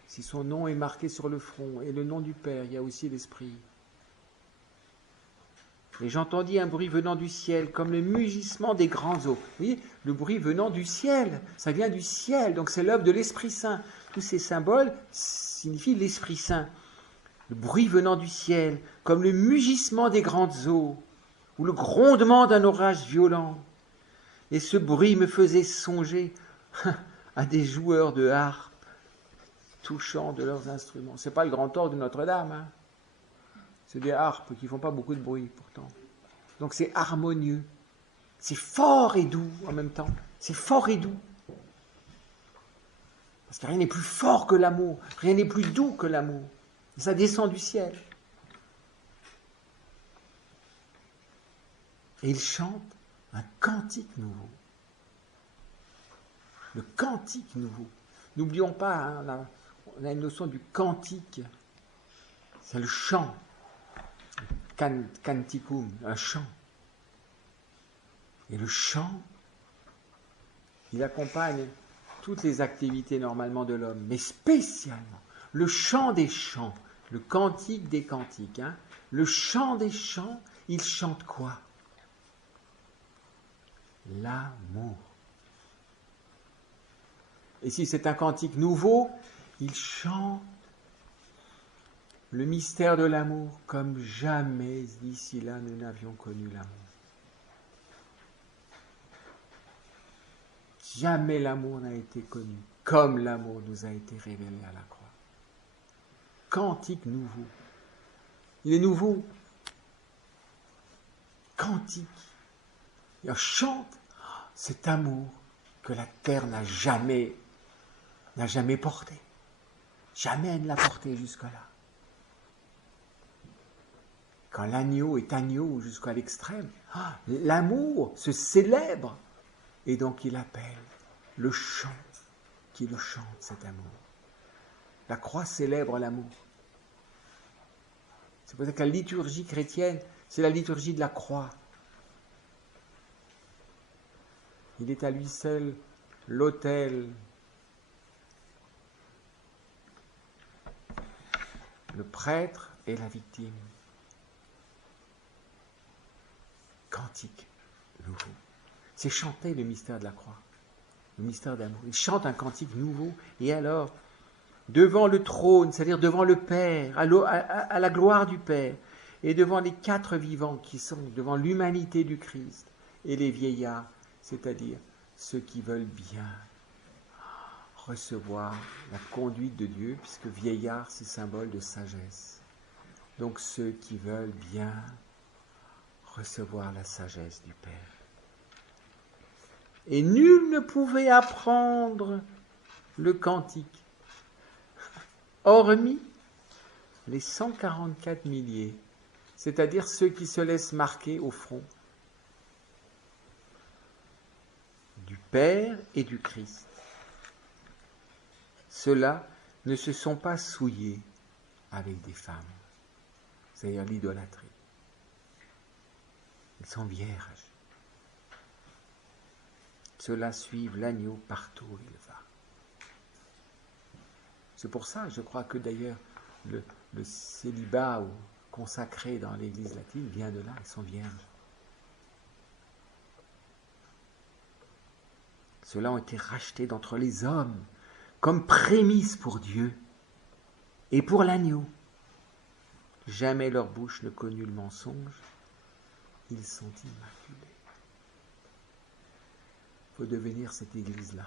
Si son nom est marqué sur le front et le nom du Père, il y a aussi l'Esprit. Et j'entendis un bruit venant du ciel, comme le mugissement des grands eaux. Vous voyez, le bruit venant du ciel, ça vient du ciel, donc c'est l'œuvre de l'Esprit Saint. Tous ces symboles signifient l'Esprit Saint. Le bruit venant du ciel, comme le mugissement des grandes eaux, ou le grondement d'un orage violent. Et ce bruit me faisait songer à des joueurs de harpe, touchant de leurs instruments. Ce n'est pas le grand orgue de Notre-Dame, hein. C'est des harpes qui ne font pas beaucoup de bruit, pourtant. Donc c'est harmonieux. C'est fort et doux en même temps. C'est fort et doux. Parce que rien n'est plus fort que l'amour. Rien n'est plus doux que l'amour. Et ça descend du ciel. Et il chante un cantique nouveau. le cantique nouveau. N'oublions pas, hein, on a une notion du cantique. C'est le chant. Canticum, un chant. Et le chant, il accompagne toutes les activités normalement de l'homme, mais spécialement le chant des chants, le cantique des cantiques. Hein. Le chant des chants, il chante quoi? L'amour. Et si c'est un cantique nouveau, il chante le mystère de l'amour comme jamais d'ici là nous n'avions connu l'amour. Jamais l'amour n'a été connu comme l'amour nous a été révélé à la croix. Cantique nouveau. Il est nouveau. Cantique. Il chante cet amour que la terre n'a jamais porté. Jamais elle ne l'a porté jusque-là. Quand l'agneau est agneau jusqu'à l'extrême, l'amour se célèbre. Et donc il appelle le chant qui le chante, cet amour. La croix célèbre l'amour. C'est pour ça que la liturgie chrétienne, c'est la liturgie de la croix. Il est à lui seul l'autel, le prêtre et la victime. Cantique nouveau. C'est chanter le mystère de la croix, le mystère d'amour. Il chante un cantique nouveau, et alors, devant le trône, c'est-à-dire devant le Père, à la gloire du Père, et devant les quatre vivants qui sont devant l'humanité du Christ, et les vieillards, c'est-à-dire ceux qui veulent bien recevoir la conduite de Dieu, puisque vieillard, c'est symbole de sagesse. Donc ceux qui veulent bien recevoir la sagesse du Père. Et nul ne pouvait apprendre le cantique, hormis les 144 milliers, c'est-à-dire ceux qui se laissent marquer au front du Père et du Christ. Ceux-là ne se sont pas souillés avec des femmes, c'est-à-dire l'idolâtrie. Ils sont vierges. Ceux-là suivent l'agneau partout où il va. C'est pour ça, je crois que d'ailleurs, le célibat consacré dans l'Église latine vient de là, ils sont vierges. Ceux-là ont été rachetés d'entre les hommes, comme prémisse pour Dieu et pour l'agneau. Jamais leur bouche ne connut le mensonge, ils sont immaculés. Il faut devenir cette Église-là.